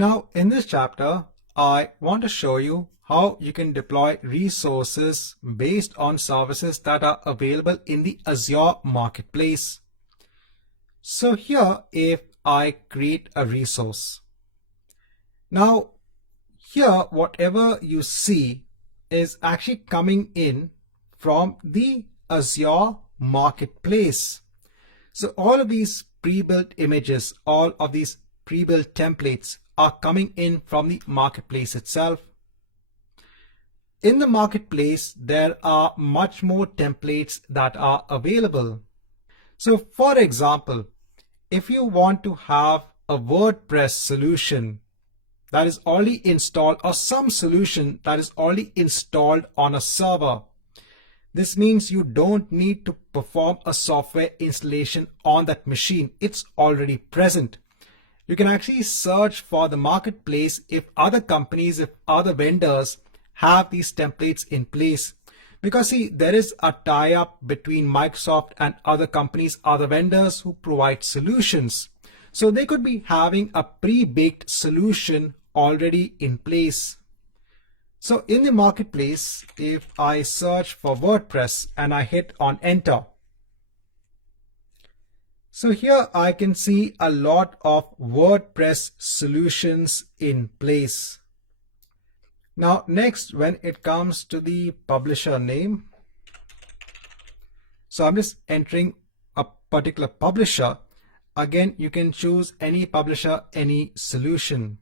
Now in this chapter, I want to show you how you can deploy resources based on services that are available in the Azure Marketplace. So here, if I create a resource, now here whatever you see is actually coming in from the Azure Marketplace. So all of these pre-built images, all of these pre-built templates are coming in from the marketplace itself. In the marketplace, there are much more templates that are available. So for example, if you want to have a WordPress solution that is already installed, or some solution that is already installed on a server, this means you don't need to perform a software installation on that machine. It's already present. You can actually search for the marketplace if other companies, if other vendors have these templates in place. Because see, there is a tie-up between Microsoft and other companies, other vendors who provide solutions. So they could be having a pre-baked solution already in place. So in the marketplace, if I search for WordPress and I hit on enter, so here I can see a lot of WordPress solutions in place. Now next, when it comes to the publisher name, so I'm just entering a particular publisher. Again, you can choose any publisher, any solution.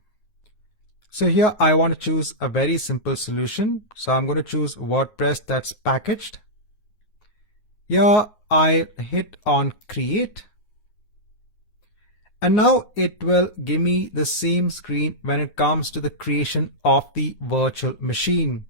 So here I want to choose a very simple solution. So I'm going to choose WordPress that's packaged. Here I hit on create. And now it will give me the same screen when it comes to the creation of the virtual machine.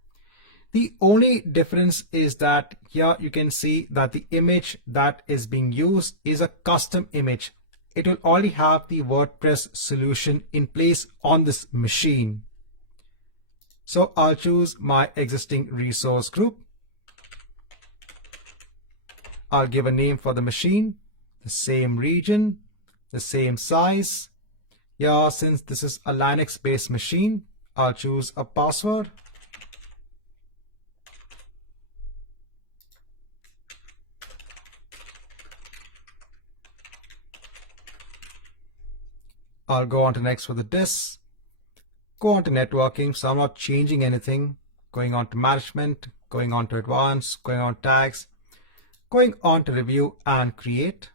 The only difference is that here you can see that the image that is being used is a custom image. It will already have the WordPress solution in place on this machine. So I'll choose my existing resource group. I'll give a name for the machine, the same region, the same size. Yeah, since this is a Linux-based machine, I'll choose a password. I'll go on to next for the disk, go on to networking, so I'm not changing anything, going on to management, going on to advanced, going on tags, going on to review and create.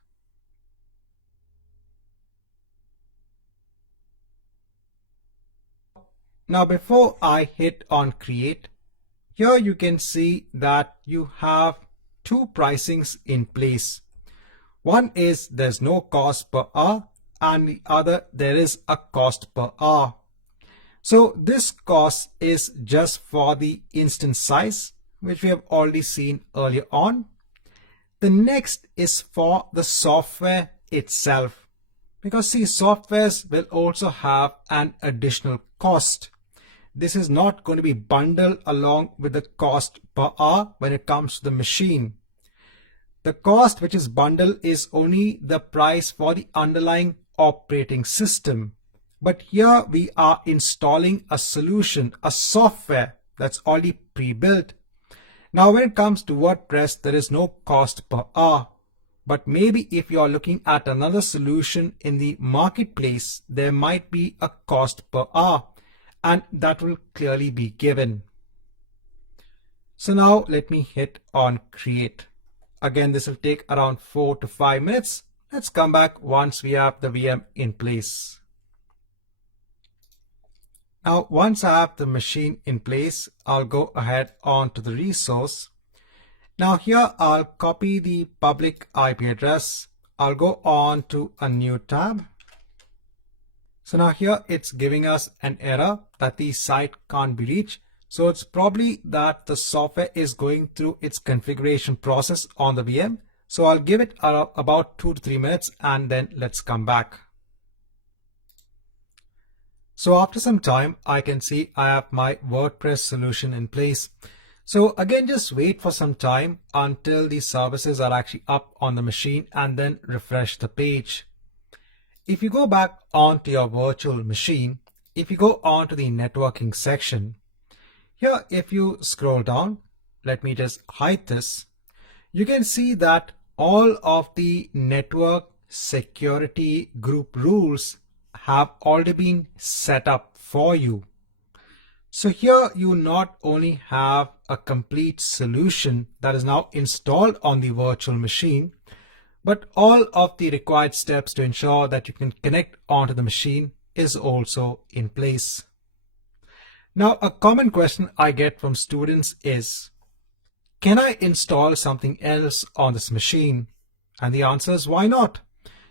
Now before I hit on create, here you can see that you have two pricings in place. One is there's no cost per hour, and the other there is a cost per hour. So this cost is just for the instance size, which we have already seen earlier on. The next is for the software itself, because see, softwares will also have an additional cost. This is not going to be bundled along with the cost per hour when it comes to the machine. The cost which is bundled is only the price for the underlying operating system. But here we are installing a solution, a software that's already pre-built. Now when it comes to WordPress, there is no cost per hour. But maybe if you are looking at another solution in the marketplace, there might be a cost per hour, and that will clearly be given. So now let me hit on create. Again, this will take around 4 to 5 minutes. Let's come back once we have the VM in place. Now, once I have the machine in place, I'll go ahead onto the resource. Now here I'll copy the public IP address. I'll go on to a new tab. So now here it's giving us an error that the site can't be reached. So it's probably that the software is going through its configuration process on the VM. So I'll give it about 2 to 3 minutes and then let's come back. So after some time, I can see I have my WordPress solution in place. So again, just wait for some time until the services are actually up on the machine and then refresh the page. If you go back onto your virtual machine, if you go on to the networking section, here if you scroll down, let me just hide this, you can see that all of the network security group rules have already been set up for you. So here you not only have a complete solution that is now installed on the virtual machine, but all of the required steps to ensure that you can connect onto the machine is also in place. Now, a common question I get from students is, can I install something else on this machine? And the answer is, why not?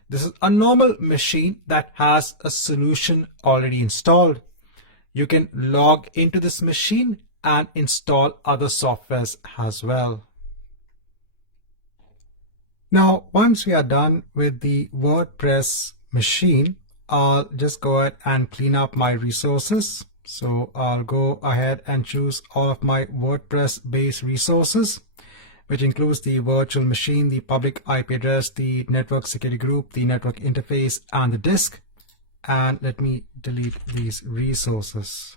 This is a normal machine that has a solution already installed. You can log into this machine and install other softwares as well. Now, once we are done with the WordPress machine, I'll just go ahead and clean up my resources. So I'll go ahead and choose all of my WordPress-based resources, which includes the virtual machine, the public IP address, the network security group, the network interface, and the disk. And let me delete these resources.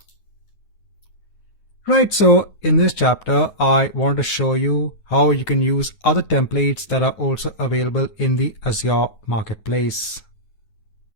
Right, so in this chapter, I want to show you how you can use other templates that are also available in the Azure Marketplace.